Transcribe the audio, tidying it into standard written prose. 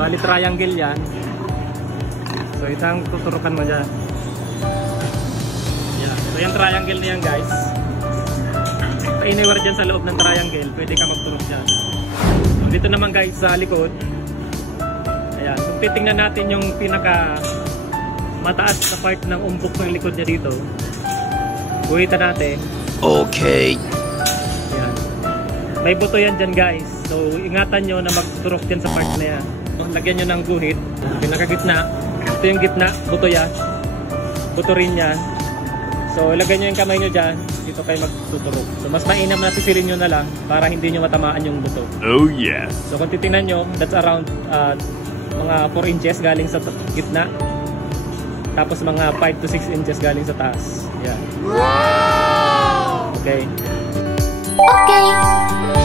Bali triangle yan. So itang tuturukan mo dyan. Yan. So yung triangle na yan guys. Anywhere dyan sa loob ng triangle, pwede ka magturok dyan. So dito naman guys sa likod. Ayan. Kung titingnan natin yung pinaka mataas na part ng umbok ng likod niya dito. Guhitan natin. Okay. Ayan. May buto yan dyan guys. So ingatan nyo na magturok dyan sa part na yan. Lagyan nyo ng guhit. Pinakagitna. Ito yung gitna. Buto yan. Buto rin yan. So ilagay nyo yung kamay nyo dyan. Dito kayo magtuturok. So mas mainam na pisilin nyo na lang para hindi nyo matamaan yung buto. Oh yes. So kung titingnan nyo, that's around mga 4 inches galing sa gitna. Tapos mga 5 to 6 inches galing sa taas. Yan. Wow! Okay. Okay.